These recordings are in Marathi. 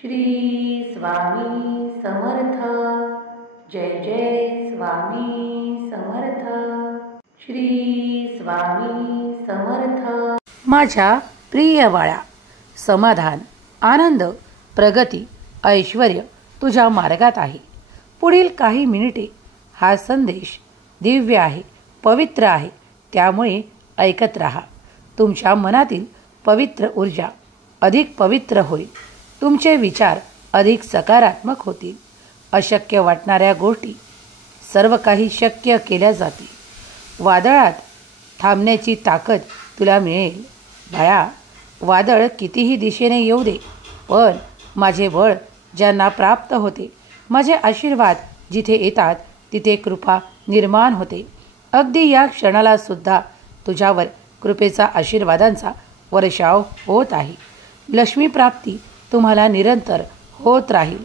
श्री स्वामी समर्थ. जय जय स्वामी समर्थ. श्री स्वामी समर्थ. माझ्या प्रिय बाळा, समाधान, आनंद, प्रगती, ऐश्वर्य तुझ्या मार्गात आहे. पुढील काही मिनिटे हा संदेश दिव्य आहे, पवित्र आहे, त्यामुळे ऐकत राहा. तुमच्या मनातील पवित्र ऊर्जा अधिक पवित्र होईल. तुमचे विचार अधिक सकारात्मक होतील. अशक्य वाटणाऱ्या गोष्टी सर्व काही शक्य केल्या जातील. वादळात थांबण्याची ताकद तुला मिळेल. बाळा, वादळ कितीही दिशेने येऊ दे, पण माझे बळ ज्यांना प्राप्त होते, माझे आशीर्वाद जिथे येतात तिथे कृपा निर्माण होते. अगदी या क्षणाला सुद्धा तुझ्यावर कृपेचा आशीर्वादांचा वर्षाव होत आहे. लक्ष्मी प्राप्ती तुम्हाला निरंतर होत राहील.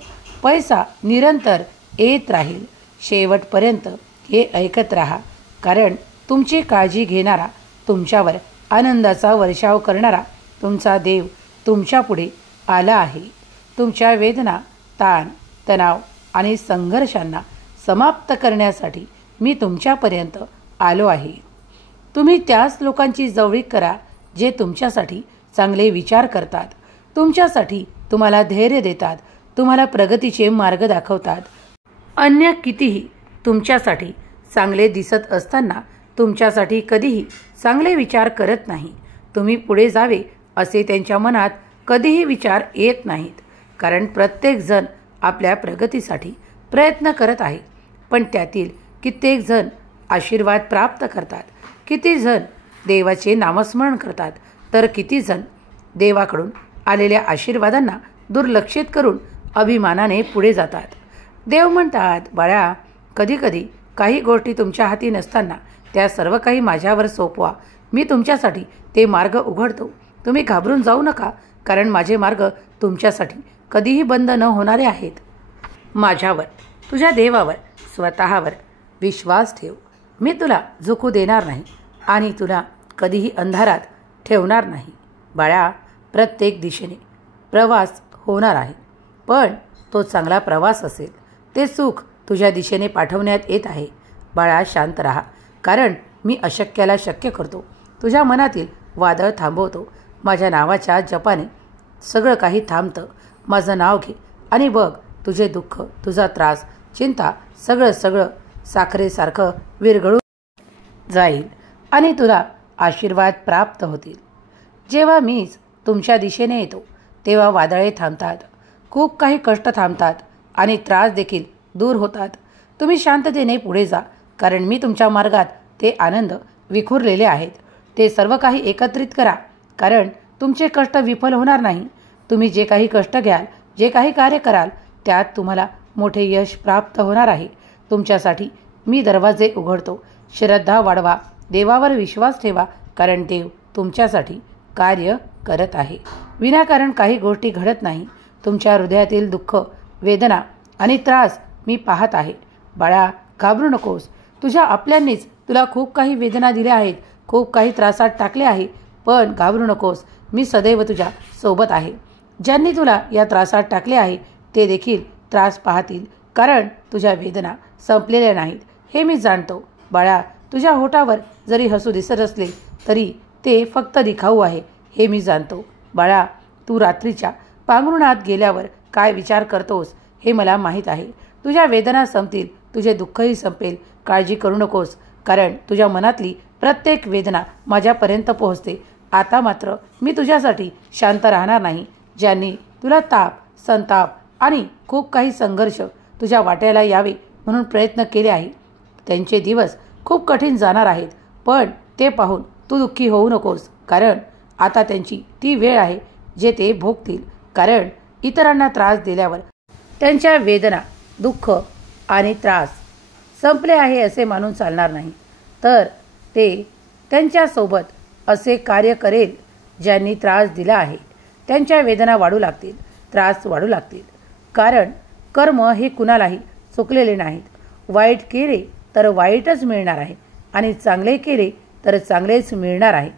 पैसा निरंतर येत राहील. शेवटपर्यंत हे ऐकत राहा, कारण तुमची काळजी घेणारा, तुमच्यावर आनंदाचा वर्षाव करणारा तुमचा देव तुमच्या पुढे आला आहे. तुमच्या वेदना, ताण, तणाव आणि संघर्षांना समाप्त करण्यासाठी मी तुमच्यापर्यंत आलो आहे. तुम्ही त्याच लोकांची जवळीक करा जे तुमच्यासाठी चांगले विचार करतात, तुमच्यासाठी तुम्हाला धैर्य देतात, तुम्हाला प्रगतीचे मार्ग दाखवतात. अन्य कितीही तुमच्यासाठी चांगले दिसत असताना तुमच्यासाठी कधीही चांगले विचार करत नाही. तुम्ही पुढे जावे असे त्यांच्या मनात कधीही विचार येत नाहीत, कारण प्रत्येकजण आपल्या प्रगतीसाठी प्रयत्न करत आहे. पण त्यातील कित्येक जण आशीर्वाद प्राप्त करतात, किती जण देवाचे नामस्मरण करतात, तर किती जण देवाकडून आलेल्या आशीर्वादांना दुर्लक्षित करून अभिमानाने पुढे जातात. देव म्हणतात, बाळा, कधीकधी काही गोष्टी तुमच्या हाती नसताना त्या सर्व काही माझ्यावर सोपवा. मी तुमच्यासाठी ते मार्ग उघडतो. तुम्ही घाबरून जाऊ नका, कारण माझे मार्ग तुमच्यासाठी कधीही बंद न होणारे आहेत. माझ्यावर, तुझ्या देवावर, स्वतःवर विश्वास ठेव. मी तुला झुकू देणार नाही आणि तुला कधीही अंधारात ठेवणार नाही. बाळा, प्रत्येक दिशेने प्रवास होणार आहे, पण तो चांगला प्रवास असेल. ते सुख तुझ्या दिशेने पाठवण्यात येत आहे. बाळा, शांत राहा, कारण मी अशक्याला शक्य करतो. तुझ्या मनातील वादळ थांबवतो. माझ्या नावाच्या जपाने सगळं काही थांबतं. माझं नाव घे आणि बघ, तुझे दुःख, तुझा त्रास, चिंता सगळं साखरेसारखं विरघळून जाईल आणि तुला आशीर्वाद प्राप्त होतील. जेव्हा मीच तुमच्या दिशेने येतो तेव्हा वादळे थांबतात, खूप काही कष्ट थांबतात आणि त्रास देखील दूर होतात. तुम्ही शांततेने पुढे जा, कारण मी तुमच्या मार्गात ते आनंद विखुरलेले आहेत. ते सर्व काही एकत्रित करा, कारण तुमचे कष्ट विफल होणार नाही. तुम्ही जे काही कष्ट घ्याल, जे काही कार्य कराल, त्यात तुम्हाला मोठे यश प्राप्त होणार आहे. तुमच्यासाठी मी दरवाजे उघडतो. श्रद्धा वाढवा, देवावर विश्वास ठेवा, कारण देव तुमच्यासाठी कार्य करत आहे. विनाकारण काही गोष्टी घडत नाही. तुमच्या हृदयातील दुःख, वेदना आणि त्रास मी पाहत आहे. बाळा, घाबरू नकोस. तुझ्या आपल्यांनीच तुला खूप काही वेदना दिल्या आहेत, खूप काही त्रासात टाकले आहे, पण घाबरू नकोस. मी सदैव तुझ्या सोबत आहे. ज्यांनी तुला या त्रासात टाकले आहे ते देखील त्रास पाहतील, कारण तुझ्या वेदना संपलेल्या नाहीत हे मी जाणतो. बाळा, तुझ्या होठावर जरी हसू दिसत असले तरी ते फक्त दिखाऊ आहे हे मी जाणतो. बाळा, तू रात्रीच्या पांघरुणात गेल्यावर काय विचार करतोस हे मला माहीत आहे. तुझ्या वेदना संपतील, तुझे दुःखही संपेल. काळजी करू नकोस, कारण तुझ्या मनातली प्रत्येक वेदना माझ्यापर्यंत पोहोचते. आता मात्र मी तुझ्यासाठी शांत राहणार नाही. ज्यांनी तुला ताप, संताप आणि खूप काही संघर्ष तुझ्या वाट्याला यावे म्हणून प्रयत्न केले आहे, त्यांचे दिवस खूप कठीण जाणार आहेत. पण ते पाहून तू दुःखी होऊ नकोस, कारण आता त्यांची ती वेळ आहे जे ते भोगतील. कारण इतरांना त्रास दिल्यावर त्यांच्या वेदना, दुःख आणि त्रास संपले आहे असे मानून चालणार नाही, तर ते त्यांच्यासोबत असे कार्य करेल ज्यांनी त्रास दिला आहे. त्यांच्या वेदना वाढू लागतील, त्रास वाढू लागतील, कारण कर्म हे कुणालाही चुकलेले नाहीत. वाईट केले तर वाईटच मिळणार आहे आणि चांगले केले तर चांगलेच मिळणार आहे.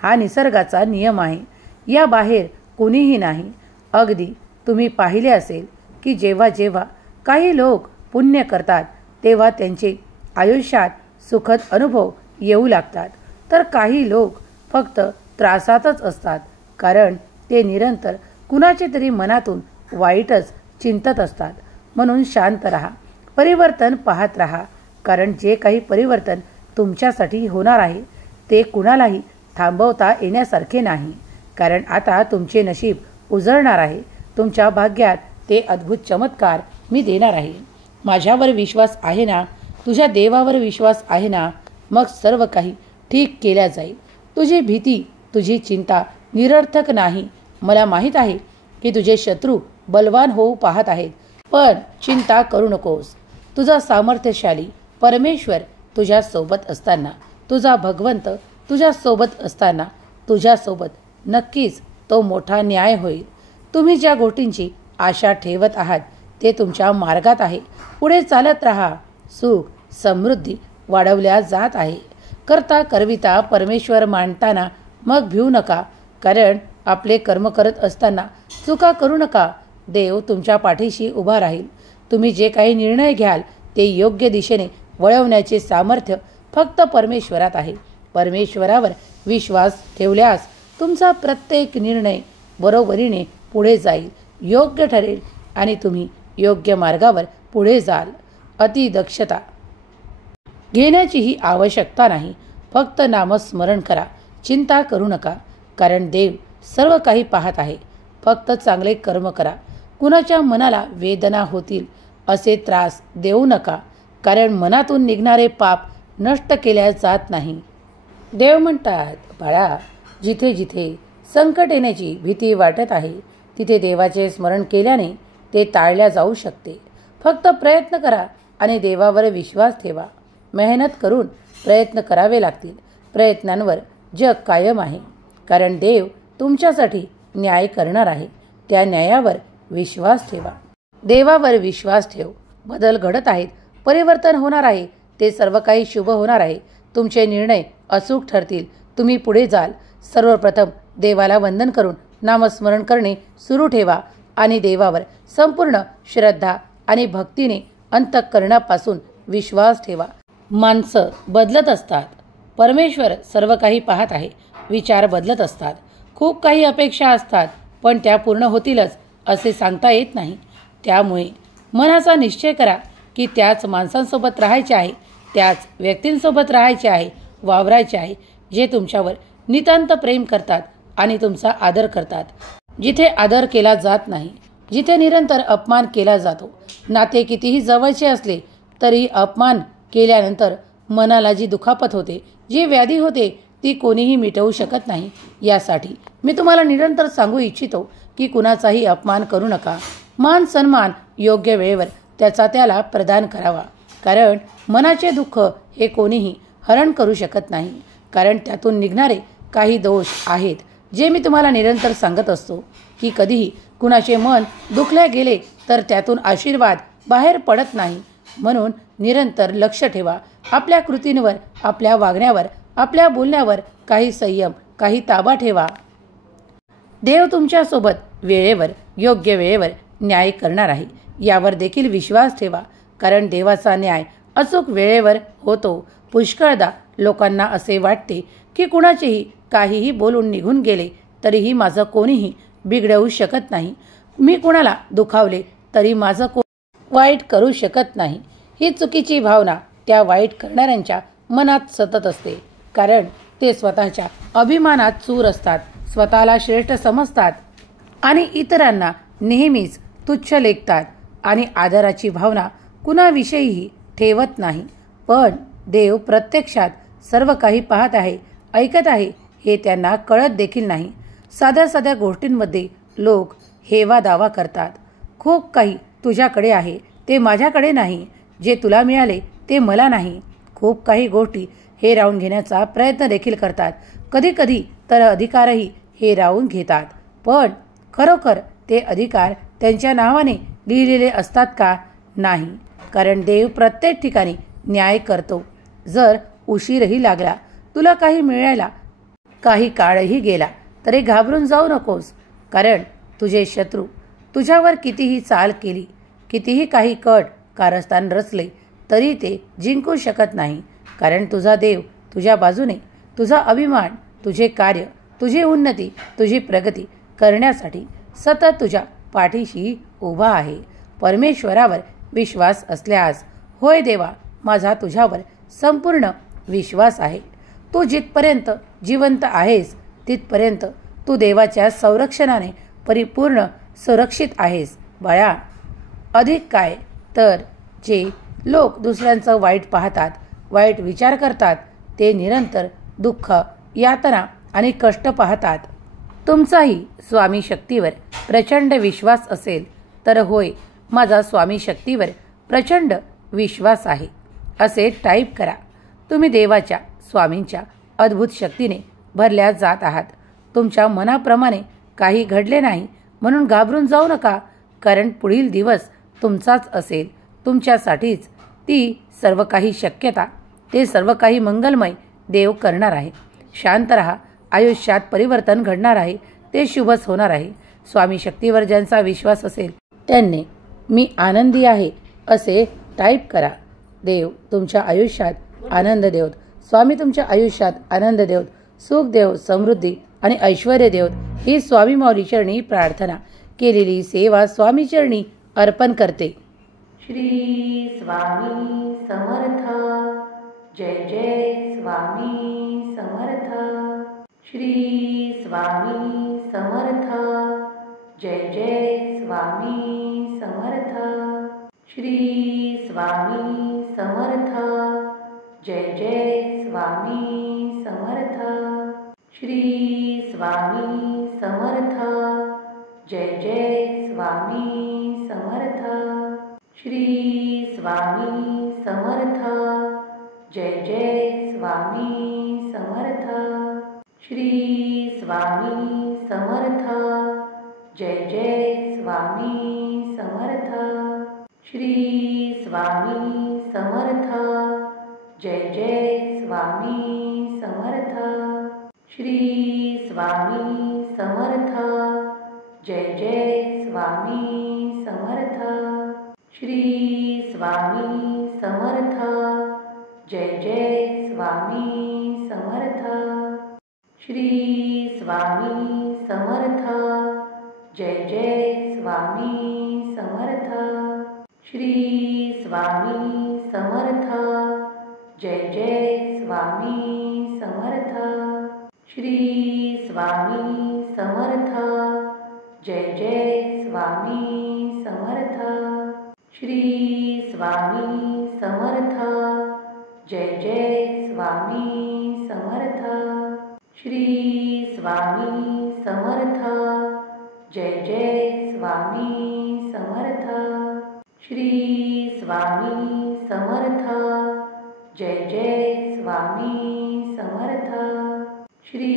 हा निसर्गाचा नियम आहे. या बाहेर कोणीही नाही. अगदी तुम्ही पाहिले असेल की जेव्हा जेव्हा काही लोक पुण्य करतात तेव्हा त्यांचे आयुष्यात सुखद अनुभव येऊ लागतात, तर काही लोक फक्त त्रासातच असतात, कारण ते निरंतर कुणाचे तरी मनातून वाईटच चिंतत असतात. म्हणून शांत राहा, परिवर्तन पाहत राहा, कारण जे काही परिवर्तन तुमच्यासाठी होणार आहे ते कुणालाही थांबवता येण्यासारखे नाही. कारण आता तुमचे नशीब उजळणार आहे. तुमच्या भाग्यात ते अद्भुत चमत्कार मी देणार आहे. माझ्यावर विश्वास आहे ना? तुझ्या देवावर विश्वास आहे ना? मग सर्व काही ठीक केल्या जाईल. तुझी भीती, तुझी चिंता निरर्थक नाही. मला माहीत आहे की तुझे शत्रू बलवान होऊ पाहत आहेत, पण चिंता करू नकोस. तुझा सामर्थ्यशाली परमेश्वर तुझ्या सोबत असताना, तुझा भगवंत तुझ्या सोबत असताना तुझ्यासोबत नक्कीच तो मोठा न्याय होईल. तुम्ही ज्या गोष्टींची आशा ठेवत आहात ते तुमच्या मार्गात आहे. पुढे चालत राहा. सुख समृद्धी वाढवल्या जात आहे. करता करविता परमेश्वर मानताना मग भिवू नका, कारण आपले कर्म करत असताना चुका करू नका. देव तुमच्या पाठीशी उभा राहील. तुम्ही जे काही निर्णय घ्याल ते योग्य दिशेने वळवण्याचे सामर्थ्य फक्त परमेश्वरात आहे. परमेश्वरावर विश्वास ठेवल्यास तुमचा प्रत्येक निर्णय बरोबरीने पुढे जाईल, योग्य ठरेल आणि तुम्ही योग्य मार्गावर पुढे जाल. अतिदक्षता घेण्याचीही आवश्यकता नाही. फक्त नामस्मरण करा. चिंता करू नका, कारण देव सर्व काही पाहत आहे. फक्त चांगले कर्म करा. कुणाच्या मनाला वेदना होतील असे त्रास देऊ नका, कारण मनातून निघणारे पाप नष्ट केल्या जात नाही. देव म्हणतात, बाळा, जिथे जिथे संकट येण्याची भीती वाटत आहे तिथे देवाचे स्मरण केल्याने ते टाळल्या जाऊ शकते. फक्त प्रयत्न करा आणि देवावर विश्वास ठेवा. मेहनत करून प्रयत्न करावे लागतील. प्रयत्नांवर जग कायम आहे, कारण देव तुमच्यासाठी न्याय करणार आहे. त्या न्यायावर विश्वास ठेवा. देवावर विश्वास ठेव. बदल घडत आहेत. परिवर्तन होणार आहे. ते सर्व काही शुभ होणार आहे. तुमचे निर्णय अचूक ठरतील. तुम्ही पुढे जाल. सर्वप्रथम देवाला वंदन करून नामस्मरण करणे सुरू ठेवा आणि देवावर संपूर्ण श्रद्धा आणि भक्तीने अंतःकरणापासून विश्वास ठेवा. माणसं बदलत असतात. परमेश्वर सर्व काही पाहत आहे. विचार बदलत असतात. खूप काही अपेक्षा असतात, पण त्या पूर्ण होतीलच असे सांगता येत नाही. त्यामुळे मनाचा निश्चय करा की त्याच माणसांसोबत राहायचे आहे, त्याच व्यक्तींसोबत राहायचे आहे, वावरायचे आहे जे तुमच्यावर नितांत प्रेम करतात आणि तुमचा आदर करतात. जिथे आदर केला जात नाही, जिथे निरंतर अपमान केला जातो, नाते कितीही जवळचे असले तरी अपमान केल्यानंतर मनाला जी दुखापत होते, जी व्याधी होते, ती कोणीही मिटवू शकत नाही. यासाठी मी तुम्हाला निरंतर सांगू इच्छितो की कुणाचाही अपमान करू नका. मान सन्मान योग्य वेळेवर त्याला प्रदान करावा, कारण मनाचे दुःख हे कोणीही हरण करू शकत नाही. कारण त्यातून निघणारे काही दोष आहेत जे मी तुम्हाला निरंतर सांगत असतो की कधीही कुणाचे मन दुखले गेले तर त्यातून आशीर्वाद बाहेर पडत नाही. म्हणून निरंतर लक्ष ठेवा. आपल्या कृतींवर, आपल्या वागण्यावर, आपल्या बोलण्यावर काही संयम, काही ताबा ठेवा. देव तुमच्यासोबत वेळेवर, योग्य वेळेवर न्याय करणार आहे यावर देखील विश्वास ठेवा, कारण देवाचा न्याय अचूक वेळेवर होतो. पुष्कळदा लोकांना असे वाटते की कुणाचेही काहीही बोलून निघून गेले तरीही माझं कोणीही बिघडवू शकत नाही. मी कुणाला दुखावले तरी माझं वाईट करू शकत नाही. ही चुकीची भावना त्या वाईट करणाऱ्यांच्या मनात सतत असते, कारण ते स्वतःच्या अभिमानात चूर असतात, स्वतःला श्रेष्ठ समजतात आणि इतरांना नेहमीच तुच्छ लेखतात आणि आदराची भावना कुणाविषयीही ठेवत नाही. पण देव प्रत्यक्षात सर्व काही पाहत आहे, ऐकत आहे हे त्यांना कळत देखील नाही. साध्या साध्या गोष्टींमध्ये लोक हेवा दावा करतात. खूप काही तुझ्याकडे आहे ते माझ्याकडे नाही, जे तुला मिळाले ते मला नाही. खूप काही गोष्टी हे राहून घेण्याचा प्रयत्न देखील करतात. कधी कधी तर अधिकारही हे राहून घेतात. पण खरोखर ते अधिकार त्यांच्या नावाने लिहिलेले असतात का? नाही, कारण देव प्रत्येक ठिकाणी न्याय करतो. जर उशीरही लागला, तुला काही मिळायला काही काळही गेला तरी घाबरून जाऊ नकोस, कारण तुझे शत्रू तुझ्यावर कितीही चाल केली, कितीही काही कट कारस्थान रचले तरी ते जिंकू शकत नाही. कारण तुझा देव तुझ्या बाजूने, तुझा अभिमान, तुझे कार्य, तुझी उन्नती, तुझी प्रगती करण्यासाठी सतत तुझ्या पाठीशी उभा आहे. परमेश्वरावर विश्वास असल्यास, होय देवा, माझा तुझ्यावर संपूर्ण विश्वास आहे. तू जिथपर्यंत जिवंत आहेस तिथपर्यंत तू देवाच्या संरक्षणाने परिपूर्ण सुरक्षित आहेस. बाळा, अधिक काय तर जे लोक दुसऱ्यांचं वाईट पाहतात, वाईट विचार करतात, ते निरंतर दुःख, यातना आणि कष्ट पाहतात. तुमचाही स्वामी शक्तीवर प्रचंड विश्वास असेल तर होय, माझा स्वामी शक्तीवर प्रचंड विश्वास आहे असे टाईप करा. तुम्ही देवाच्या, स्वामींच्या अद्भुत शक्तीने भरल्या जात आहात. तुमच्या मनाप्रमाणे काही घडले नाही म्हणून घाबरून जाऊ नका. कारण पुढील दिवस तुमचाच असेल. तुमच्यासाठीच ती सर्व काही शक्यता, ते सर्व काही मंगलमय देव करणार आहे. शांत रहा. आयुष्यात परिवर्तन घडणार आहे. ते शुभच होणार आहे. स्वामी शक्तीवर ज्यांचा विश्वास असेल त्यांनी मी आनंदी आहे असे टाईप करा. देव तुमच्या आयुष्यात आनंद देवत. स्वामी तुमच्या आयुष्यात आनंद देवत, सुख देव, समृद्धी आणि ऐश्वर्य देवत. ही स्वामी माऊली चरणी प्रार्थना केलेली सेवा स्वामी चरणी अर्पण करते. श्री स्वामी समर्थ. जय जय स्वामी समर्थ. श्री स्वामी समर्थ. जय जय स्वामी समर्थ. श्री स्वामी समर्थ. जय जय स्वामी समर्थ. श्री स्वामी समर्थ. जय जय स्वामी समर्थ. श्री स्वामी समर्थ. जय जय स्वामी समर्थ. श्री स्वामी समर्थ. जय जय स्वामी समर्थ. श्री स्वामी समर्थ. जय जय स्वामी समर्थ. श्री स्वामी समर्थ. जय जय स्वामी समर्थ. श्री स्वामी समर्थ. जय जय स्वामी समर्थ. श्री स्वामी समर्थ. जय जय स्वामी समर्थ. श्री स्वामी समर्थ. जय जय स्वामी समर्थ. श्री स्वामी समर्थ. जय जय स्वामी समर्थ. श्री स्वामी समर्थ. जय जय स्वामी समर्थ. श्री स्वामी समर्थ. जय जय स्वामी समर्थ. श्री स्वामी समर्थ. जय जय स्वामी समर्थ. श्री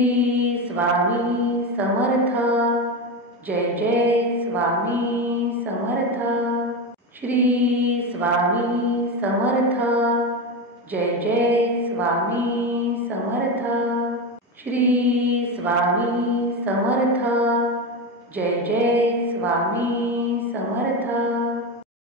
स्वामी समर्थ. जय जय स्वामी समर्थ. श्री स्वामी समर्थ. जय जय स्वामी समर्थ. श्री स्वामी समर्थ. जय जय स्वामी